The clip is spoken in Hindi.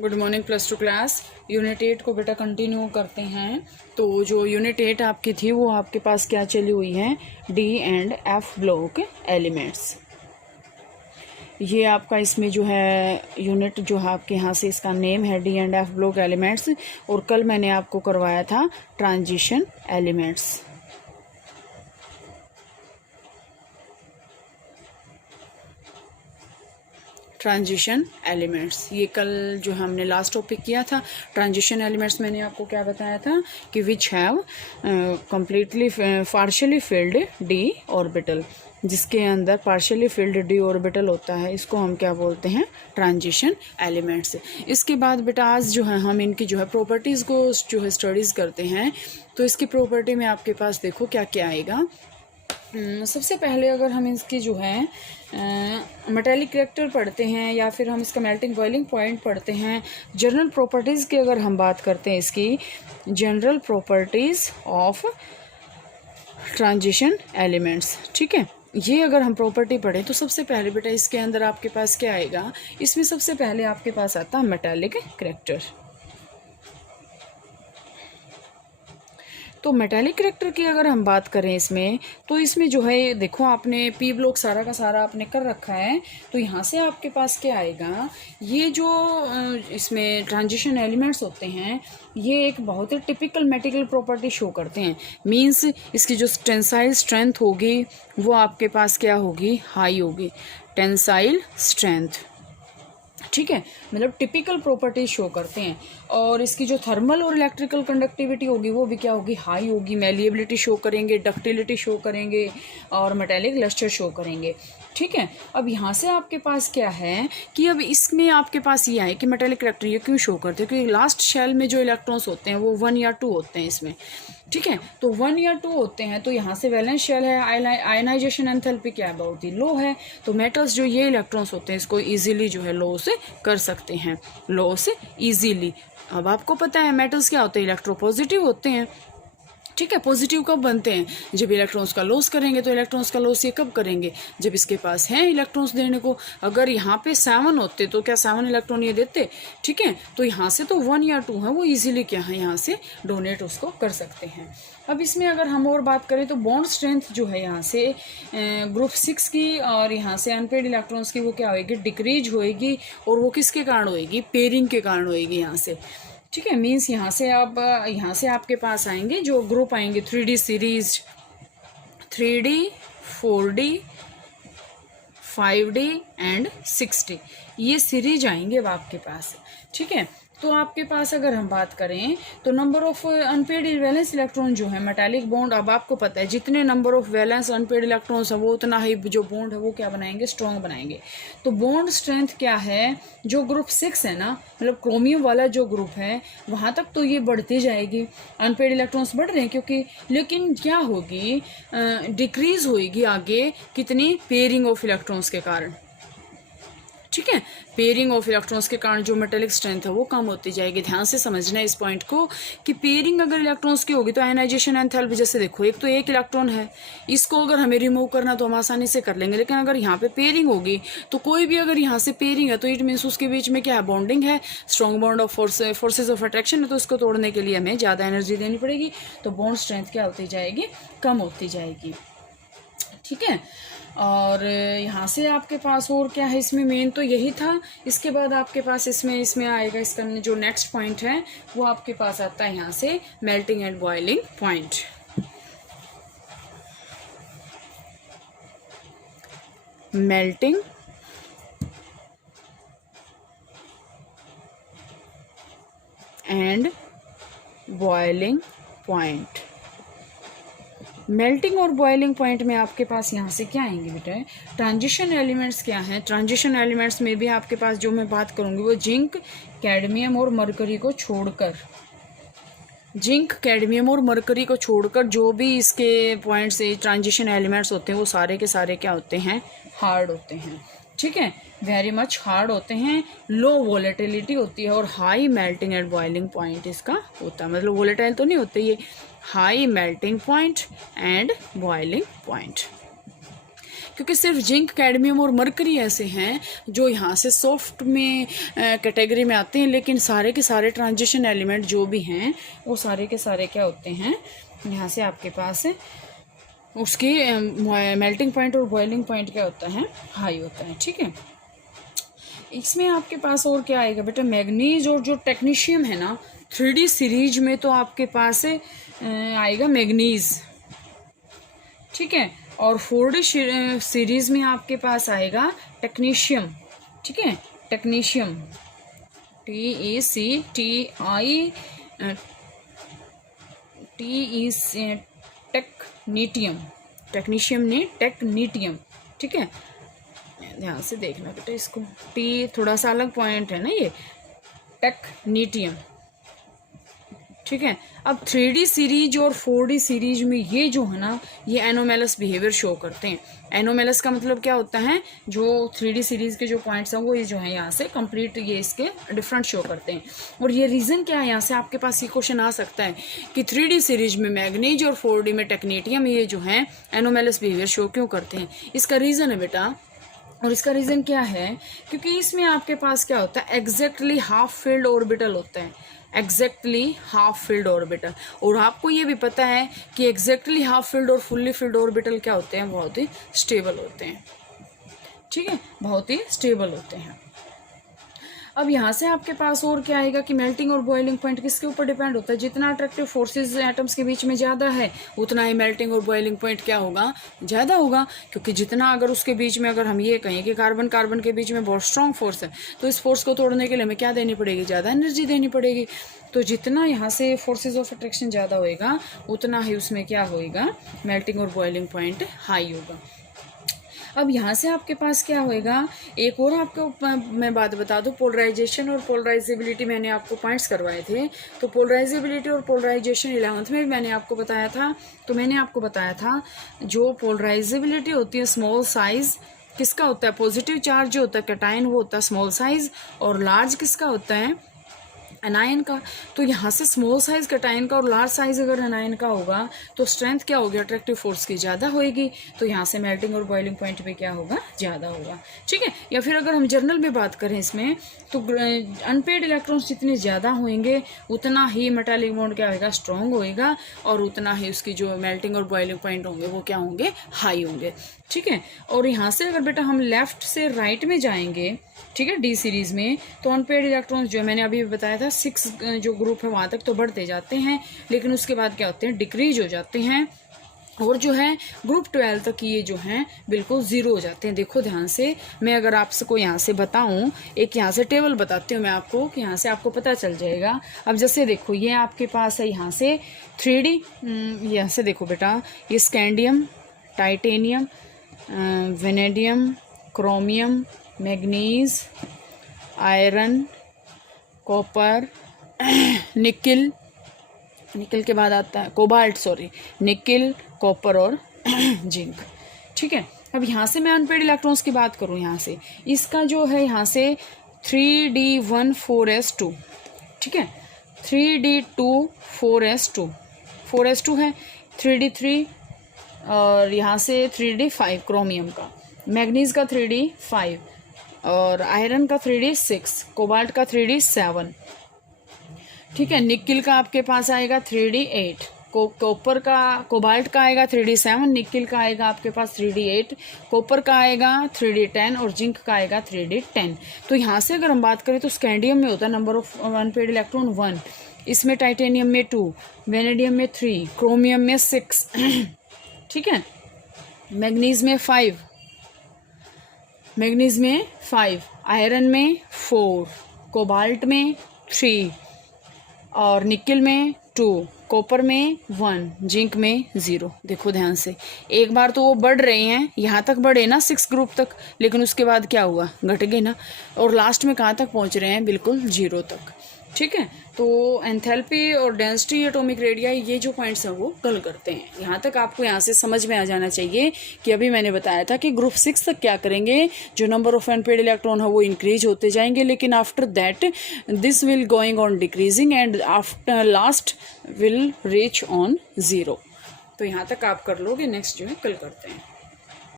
Good morning +2 class. यूनिट 8 को बेटा कंटिन्यू करते हैं। तो जो यूनिट 8 आपकी थी वो आपके पास क्या चली हुई है, D and F block elements. ये आपका इसमें जो है यूनिट जो है आपके यहाँ से इसका नेम है D and F block elements. और कल मैंने आपको करवाया था ट्रांजिशन एलिमेंट्स। ट्रांजिशन एलिमेंट्स, ये कल जो हमने लास्ट टॉपिक किया था। ट्रांजिशन एलिमेंट्स मैंने आपको क्या बताया था कि which have completely partially field D orbital, जिसके अंदर पार्शियली फिल्ड डी ऑर्बिटल होता है, इसको हम क्या बोलते हैं, ट्रांजिशन एलिमेंट्स। इसके बाद बेटा आज जो है हम इनकी जो है प्रॉपर्टीज़ को जो है स्टडीज़ करते हैं। तो इसकी प्रॉपर्टी में आपके पास देखो क्या क्या आएगा। सबसे पहले अगर हम इसकी जो है मेटालिक कैरेक्टर पढ़ते हैं या फिर हम इसका मेल्टिंग बॉइलिंग पॉइंट पढ़ते हैं, जनरल प्रॉपर्टीज़ की अगर हम बात करते हैं, इसकी general properties of transition elements, ठीक है। ये अगर हम प्रॉपर्टी पढ़ें तो सबसे पहले बेटा इसके अंदर आपके पास क्या आएगा, इसमें सबसे पहले आपके पास आता है मेटालिक कैरेक्टर। तो मेटालिक कैरेक्टर की अगर हम बात करें इसमें, तो इसमें जो है देखो आपने पी ब्लॉक सारा का सारा आपने कर रखा है। तो यहाँ से आपके पास क्या आएगा, ये जो इसमें ट्रांजिशन एलिमेंट्स होते हैं ये एक बहुत ही टिपिकल मेटेरियल प्रॉपर्टी शो करते हैं। मींस इसकी जो टेंसाइल स्ट्रेंथ होगी वो आपके पास क्या होगी, हाई होगी, टेंसाइल स्ट्रेंथ, ठीक है। मतलब टिपिकल प्रॉपर्टी शो करते हैं। और इसकी जो थर्मल और इलेक्ट्रिकल कंडक्टिविटी होगी वो भी क्या होगी, हाई होगी। मेलिएबिलिटी शो करेंगे, डक्टिलिटी शो करेंगे और मेटालिक लस्टर शो करेंगे, ठीक है। अब यहाँ से आपके पास क्या है कि अब इसमें आपके पास ये है कि मेटालिक कैरेक्टर ये क्यों शो करते हैं, क्योंकि लास्ट शेल में जो इलेक्ट्रॉन्स होते हैं वो 1 या 2 होते हैं इसमें, ठीक है। तो 1 या 2 होते हैं। तो यहाँ से वैलेंस शेल है, आयनाइजेशन एंथैल्पी क्या बहुत ही लो है। तो मेटल्स जो ये इलेक्ट्रॉन्स होते हैं इसको इजीली जो है लो से कर सकते हैं, लो से इजीली। अब आपको पता है मेटल्स क्या होते हैं, इलेक्ट्रोपॉजिटिव होते हैं, ठीक है। पॉजिटिव कब बनते हैं, जब इलेक्ट्रॉन्स का लॉस करेंगे। तो इलेक्ट्रॉन्स का लॉस ये कब करेंगे, जब इसके पास है इलेक्ट्रॉन्स देने को। अगर यहाँ पे 7 होते तो क्या 7 इलेक्ट्रॉन ये देते, ठीक है। तो यहाँ से तो 1 या 2 है वो इजीली क्या है यहाँ से डोनेट उसको कर सकते हैं। अब इसमें अगर हम और बात करें तो बॉन्ड स्ट्रेंथ जो है यहाँ से ग्रुप 6 की और यहाँ से अनपेड इलेक्ट्रॉन्स की वो क्या होएगी, डिक्रीज होएगी। और वो किसके कारण होएगी, पेयरिंग के कारण होएगी यहाँ से, ठीक है। मीन्स यहाँ से अब यहाँ से आपके पास आएंगे जो ग्रुप आएंगे 3D series, 3D 4D 5D and 6D, ये सीरीज आएंगे अब आपके पास, ठीक है। तो आपके पास अगर हम बात करें तो number of unpaired valence electron जो है मेटालिक बॉन्ड, अब आपको पता है जितने number of valence unpaired electrons है वो उतना ही जो बॉन्ड है वो क्या बनाएंगे, स्ट्रॉन्ग बनाएंगे। तो बॉन्ड स्ट्रेंथ क्या है, जो ग्रुप 6 है ना, मतलब क्रोमियम वाला जो ग्रुप है वहाँ तक तो ये बढ़ती जाएगी, अनपेड इलेक्ट्रॉन्स बढ़ रहे हैं क्योंकि, लेकिन क्या होगी, डिक्रीज होगी आगे कितनी, पेयरिंग ऑफ इलेक्ट्रॉन्स के कारण, ठीक है। पेयरिंग ऑफ इलेक्ट्रॉन्स के कारण जो मेटालिक स्ट्रेंथ है वो कम होती जाएगी। ध्यान से समझना है इस पॉइंट को कि पेयरिंग अगर इलेक्ट्रॉन्स की होगी तो आयनाइजेशन एंथैल्पी, जैसे देखो एक तो एक इलेक्ट्रॉन है, इसको अगर हमें रिमूव करना तो हम आसानी से कर लेंगे। लेकिन अगर यहाँ पे पेयरिंग होगी तो कोई भी अगर यहाँ से पेयरिंग है तो इट मीन्स उसके बीच में क्या है, बॉन्डिंग है, strong bond of forces of attraction है। तो इसको तोड़ने के लिए हमें ज़्यादा एनर्जी देनी पड़ेगी। तो बॉन्ड स्ट्रेंथ क्या होती जाएगी, कम होती जाएगी, ठीक है। और यहाँ से आपके पास और क्या है, इसमें मेन तो यही था। इसके बाद आपके पास इसमें आएगा, इसका जो नेक्स्ट पॉइंट है वो आपके पास आता है यहाँ से melting and boiling point. Melting and boiling point. Melting और बॉइलिंग पॉइंट में आपके पास यहाँ से क्या आएंगे बेटा, ट्रांजिशन एलिमेंट्स क्या हैं। ट्रांजिशन एलिमेंट्स में भी आपके पास जो मैं बात करूँगी वो जिंक, कैडमियम और मरकरी को छोड़कर, जिंक, कैडमियम और मरकरी को छोड़कर जो भी इसके पॉइंट्स ट्रांजिशन एलिमेंट्स होते हैं वो सारे के सारे क्या होते हैं, हार्ड होते हैं, ठीक है। वेरी मच हार्ड होते हैं, लो वोलेटिलिटी होती है और high melting and boiling point इसका होता है। मतलब वोलेटाइल तो नहीं होते, ये high melting point and boiling point. क्योंकि सिर्फ जिंक, कैडमियम और मरकरी ऐसे हैं जो यहाँ से सॉफ्ट में कैटेगरी में आते हैं, लेकिन सारे के सारे ट्रांजिशन एलिमेंट जो भी हैं वो सारे के सारे क्या होते हैं, यहाँ से आपके पास उसकी मेल्टिंग पॉइंट और बॉइलिंग पॉइंट क्या होता है, हाई होता है। ठीक है, इसमें आपके पास और क्या आएगा बेटा, मैग्नीज और जो टेक्नीशियम है ना 3D सीरीज में, तो आपके पास आएगा मैग्नीज। ठीक है, और 4D सीरीज में आपके पास आएगा टेक्नीशियम। ठीक है, टेक्नीशियम टेक्नीटियम, टेक्नीशियम ने टेक्नीटियम। ठीक है, ध्यान से देखना बेटा इसको, टी थोड़ा सा अलग पॉइंट है ना ये, टेक्नीटियम। ठीक है, अब 3D सीरीज और 4D सीरीज में ये जो है ना, ये एनोमेलस बिहेवियर शो करते हैं। एनोमेलस का मतलब क्या होता है, जो 3D सीरीज के जो पॉइंट्स हैं वो ये जो है यहाँ से कंप्लीट ये इसके डिफरेंट शो करते हैं। और ये रीज़न क्या है, यहाँ से आपके पास ये क्वेश्चन आ सकता है कि 3D सीरीज में मैग्नीज और 4D में टेक्नीटियम ये जो है एनोमेलस बिहेवियर शो क्यों करते हैं। इसका रीज़न है बेटा, और इसका रीज़न क्या है, क्योंकि इसमें आपके पास क्या होता है, एग्जैक्टली हाफ फील्ड ऑर्बिटल होता है, एग्जैक्टली हाफ फील्ड ऑर्बिटल। और आपको ये भी पता है कि एग्जैक्टली हाफ फील्ड और फुल्ली फील्ड ऑर्बिटल क्या होते हैं, बहुत ही स्टेबल होते हैं। ठीक है, बहुत ही स्टेबल होते हैं। अब यहाँ से आपके पास और क्या आएगा कि मेल्टिंग और बॉइलिंग पॉइंट किसके ऊपर डिपेंड होता है, जितना अट्रैक्टिव फोर्सेस एटम्स के बीच में ज़्यादा है उतना ही मेल्टिंग और बॉइलिंग पॉइंट क्या होगा, ज़्यादा होगा। क्योंकि जितना अगर उसके बीच में अगर हम ये कहें कि कार्बन कार्बन के बीच में बहुत स्ट्रॉन्ग फोर्स है, तो इस फोर्स को तोड़ने के लिए हमें क्या देनी पड़ेगी, ज़्यादा एनर्जी देनी पड़ेगी। तो जितना यहाँ से फोर्सेज ऑफ अट्रैक्शन ज़्यादा होएगा उतना ही उसमें क्या होएगा, मेल्टिंग और बॉइलिंग पॉइंट हाई होगा। अब यहाँ से आपके पास क्या होएगा, एक और आपको मैं बात बता दूँ, पोलराइजेशन और पोलराइजेबिलिटी मैंने आपको पॉइंट्स करवाए थे। तो पोलराइजेबिलिटी और पोलराइजेशन 11th में भी मैंने आपको बताया था। तो मैंने आपको बताया था जो पोलराइजेबिलिटी होती है स्मॉल साइज किसका होता है, पॉजिटिव चार्ज जो होता है कैटायन वो होता है स्मॉल साइज, और लार्ज किसका होता है, एनायन का। तो यहाँ से स्मॉल साइज कैटायन का और लार्ज साइज अगर एनायन का होगा तो स्ट्रेंथ क्या होगी, अट्रैक्टिव फोर्स की ज़्यादा होगी। तो यहाँ से मेल्टिंग और बॉइलिंग पॉइंट पे क्या होगा, ज़्यादा होगा। ठीक है, या फिर अगर हम जर्नल में बात करें इसमें, तो अनपेड इलेक्ट्रॉन्स जितने ज़्यादा होंगे उतना ही मेटालिक बॉन्ड क्या होगा, स्ट्रॉन्ग होएगा, और उतना ही उसकी जो मेल्टिंग और बॉइलिंग पॉइंट होंगे वो क्या होंगे, हाई होंगे। ठीक है, और यहाँ से अगर बेटा हम लेफ्ट से राइट में जाएंगे, ठीक है, डी सीरीज में, तो अनपेड इलेक्ट्रॉन्स जो मैंने अभी बताया था 6 जो ग्रुप है वहाँ तक तो बढ़ते जाते हैं, लेकिन उसके बाद क्या होते हैं, डिक्रीज हो जाते हैं, और जो है ग्रुप 12 तक ये जो हैं बिल्कुल ज़ीरो हो जाते हैं। देखो ध्यान से, मैं अगर आपको यहाँ से बताऊँ, एक यहाँ से टेबल बताती हूँ मैं आपको कि यहाँ से आपको पता चल जाएगा। अब जैसे देखो ये आपके पास है यहाँ से 3D, यहाँ से देखो बेटा, ये scandium, titanium, vanadium, chromium, manganese, iron, copper, nickel, nickel के बाद आता है कोबाल्ट, सॉरी, निकिल, कॉपर और जिंक। ठीक है, अब यहाँ से मैं अनपेड इलेक्ट्रॉन्स की बात करूँ, यहाँ से इसका जो है यहाँ से 3D14S2, ठीक है, 3D2 4S2, 4S2 है, 3D3, और यहाँ से 3D5 क्रोमियम का, मैग्नीज का 3D5, और आयरन का 3D6, कोबाल्ट का 3D7। ठीक है, निकिल का आपके पास आएगा 3D8, कॉपर का, कोबाल्ट का आएगा 3D7, निकिल का आएगा आपके पास 3D8, कॉपर का आएगा 3D10 और जिंक का आएगा 3D10। तो यहाँ से अगर हम बात करें तो स्कैंडियम में होता है नंबर ऑफ अनपेड इलेक्ट्रॉन 1, इसमें टाइटेनियम में 2, वेनेडियम में 3, क्रोमियम में 6, ठीक है, मैग्नीज में 5, मैग्नीज में 5, आयरन में 4, कोबाल्ट में 3, और निकिल में 2, कॉपर में 1, जिंक में 0। देखो ध्यान से, एक बार तो वो बढ़ रहे हैं, यहाँ तक बढ़े ना 6 ग्रुप तक, लेकिन उसके बाद क्या हुआ, घट गए ना, और लास्ट में कहाँ तक पहुँच रहे हैं, बिल्कुल 0 तक। ठीक है, तो एंथैल्पी और डेंसिटी, एटॉमिक रेडिया, ये जो पॉइंट्स हैं वो कल करते हैं। यहाँ तक आपको यहाँ से समझ में आ जाना चाहिए कि अभी मैंने बताया था कि ग्रुप 6 तक क्या करेंगे, जो नंबर ऑफ अनपेड इलेक्ट्रॉन है वो इंक्रीज होते जाएंगे, लेकिन after that this will going on decreasing and after last will reach on 0। तो यहाँ तक आप कर लोगे, नेक्स्ट जो है कल करते हैं।